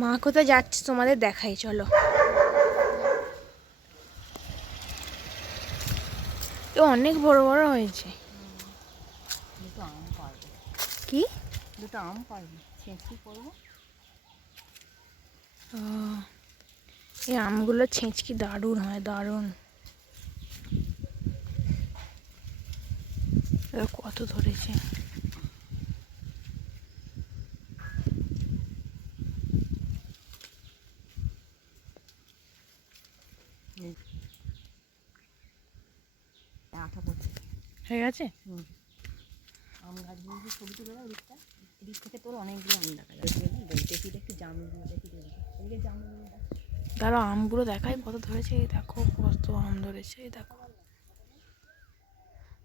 মা কোথায় যাচ্ছে তোমাদের দেখাই, চলো। তো অনেক বড় বড় হয়েছে। দুটো আম পারবো। কি? দুটো আম পারবো, ছেঁচি করবো। এই আমগুলো ছেঁচকি দারুণ হয়, দারুণ। কত ধরেছে। আঠা পড়ছে হয়ে গেছে। আম গাছগুলো যে ছবি তুলে দেয় দিকটা, দিক থেকে তোর অনেকগুলো আম দেখা যাচ্ছে। দেখি একটু জামগুলো দেখি, এদিকে জামগুলো দাঁড়াও, আমগুলো দেখাই কত ধরেছে। এই দেখো কত আম ধরেছে, এই দেখো।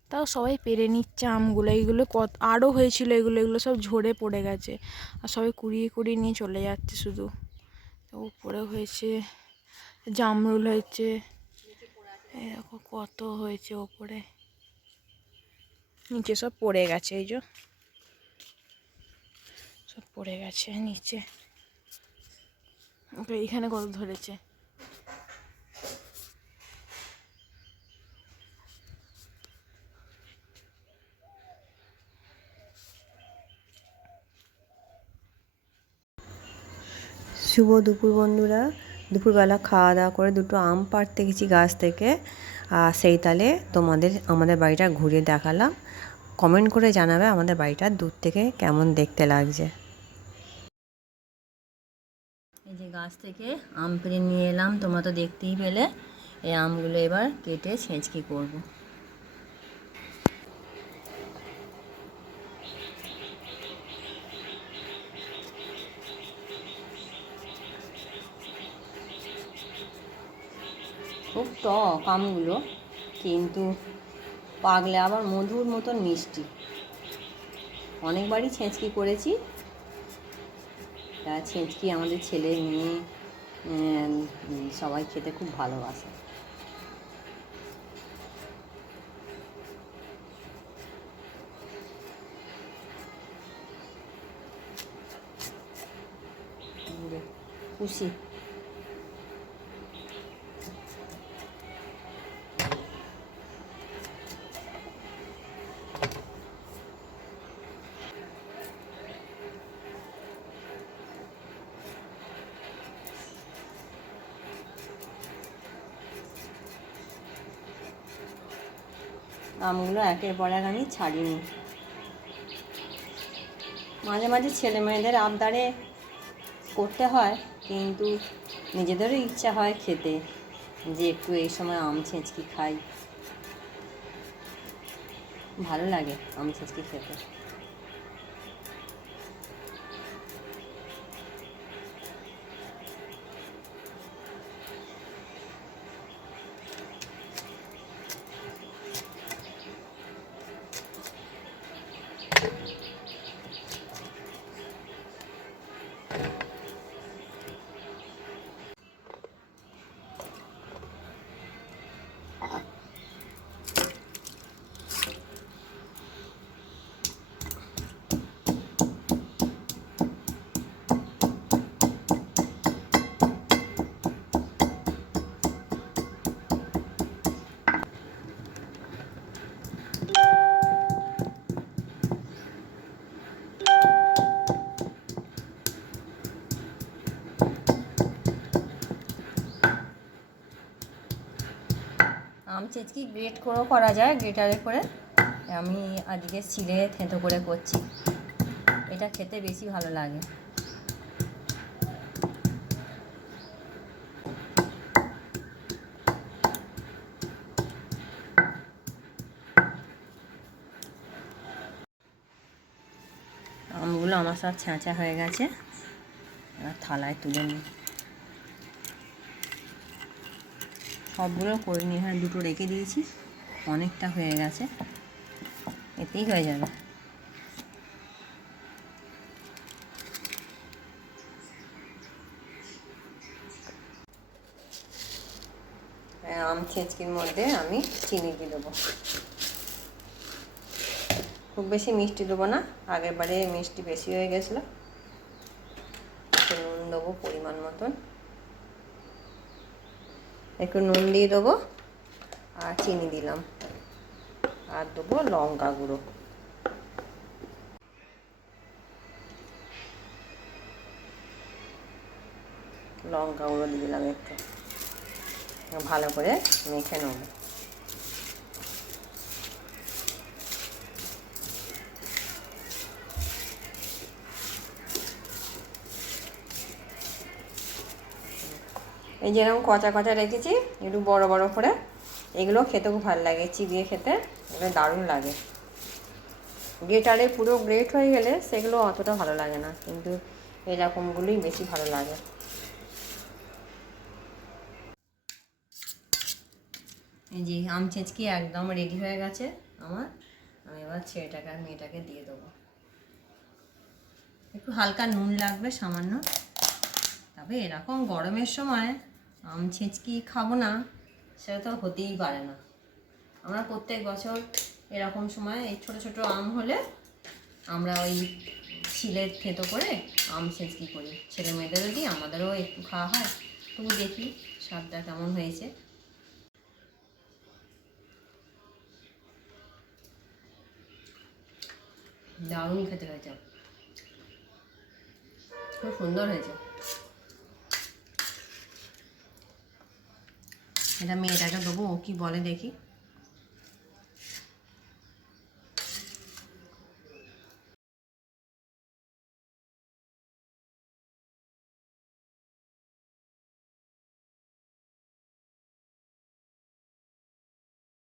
তাও সবাই পেরে নিচ্ছে আমগুলো। এইগুলো কত আরও হয়েছিল, এগুলো এগুলো সব ঝরে পড়ে গেছে। আর সবাই কুড়িয়ে কুড়িয়ে নিয়ে চলে যাচ্ছে শুধু। উপরে হয়েছে, জামরুল হয়েছে, এই দেখো কত হয়েছে ওপরে। নিচে সব পড়ে গেছে, এই যে সব পড়ে গেছে নিচে। এইখানে কত ধরেছে। শুভ দুপুর বন্ধুরা। দুপুরবেলা খাওয়া দাওয়া করে দুটো আম পাড়তে গেছি গাছ থেকে। আর সেই তালে তোমাদের আমাদের বাড়িটা ঘুরে দেখালাম। কমেন্ট করে জানাবে আমাদের বাড়িটা দূর থেকে কেমন দেখতে লাগছে। এই যে গাছ থেকে আম পেড়ে নিয়ে এলাম, তোমরা তো দেখতেই পেলে। এই আমগুলো এবার কেটে ছেঁচকি করবো। খুব টক আমগুলো, কিন্তু পাকলে আবার মধুর মতন মিষ্টি। অনেকবারই ছেঁচকি করেছি। তা ছেঁচকি আমাদের ছেলে মেয়ে সবাই খেতে খুব ভালোবাসে। খুশি আমগুলো একের পর এক আমি ছাড়িনি। মাঝে মাঝে ছেলে মেয়েদের আবদারে করতে হয়, কিন্তু নিজেদেরও ইচ্ছা হয় খেতে, যে একটু এই সময় আম ছেঁচকি খাই। ভালো লাগে আম ছেঁচকি খেতে। আম ছেঁচকি গ্রেট করেও করা যায়, গ্রেটারে করে। আমি আজকে ছিলে থেঁতো করে করছি, এটা খেতে বেশি ভালো লাগে। আমগুলো আমার সব ছেঁচা হয়ে গেছে, এবার থালায় তুলে নিই। সবগুলো করে নিয়ে দুটো রেখে দিয়েছি, অনেকটা হয়ে গেছে, এতেই হয়ে যাবে। আম ছেঁচকির মধ্যে আমি চিনি দিয়ে দেবো। খুব বেশি মিষ্টি দেবো না, আগের বারে মিষ্টি বেশি হয়ে গেছিলো। একটু নুন দেবো পরিমাণ মতন, একটু নুন দিয়ে দেবো, আর চিনি দিলাম, আর দেবো লঙ্কা গুঁড়ো। লঙ্কা গুঁড়ো দিয়ে দিলাম একটু, ভালো করে মেখে নেব। এই যেরকম কচা কচা রেখেছি একটু বড় বড় করে, এগুলো খেতে খুব ভালো লাগে, চিবিয়ে খেতে এগুলো দারুণ লাগে। গ্রেটারে পুরো গ্রেট হয়ে গেলে সেগুলো অতটা ভালো লাগে না, কিন্তু এরকমগুলোই বেশি ভালো লাগে। এই যে আম ছেঁচকি একদম রেডি হয়ে গেছে আমার। আমি এবার ছেলেটাকে আর মেয়েটাকে দিয়ে দেবো। একটু হালকা নুন লাগবে সামান্য। তবে এরকম গরমের সময় আম ছেঁচকি খাবো না সেটা তো হতেই পারে না। আমরা প্রত্যেক বছর এরকম সময় এই ছোটো ছোটো আম হলে আমরা ওই শিলের থেতো করে আম ছেঁচকি করি, ছেলে মেয়েদেরও দিই, আমাদেরও একটু খাওয়া হয়। তবু দেখি স্বাদটা কেমন হয়েছে। দারুণ খেতে হয়েছে, খুব সুন্দর হয়েছে। এটা মেয়েটাকে দেবো, ও কি বলে দেখি।